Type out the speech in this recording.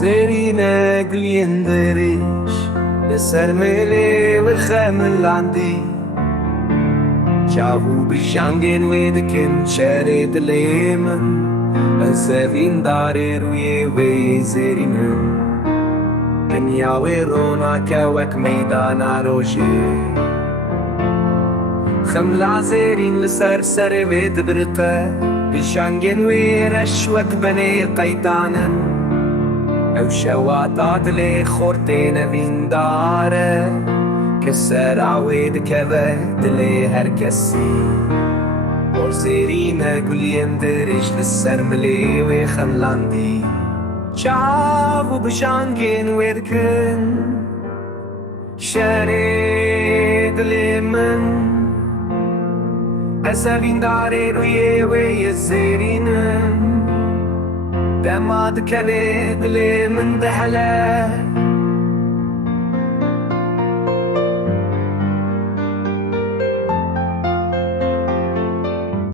زêrîn gulîyên dirêj li ser milê ve xemilandî çav û bijangên wê dikin şerê dilê min ez evîndarê rûyê wê zêrînim Eniya wê ronak e wek meydana rojê Xemla zêrîn li ser serê wê Dibiriqe Bijangên wê reş wek benê qeytanin ew şewata dilê xortên evîndar e Kesera wê dikeve dilê her kesî zêrîn gulîyên dirêj li ser milê wê xemilandî çav û bijangên wê dikin şerê dilê min ez evîndarê rûyê wê zêrînim Dema dikenê dilê min dihele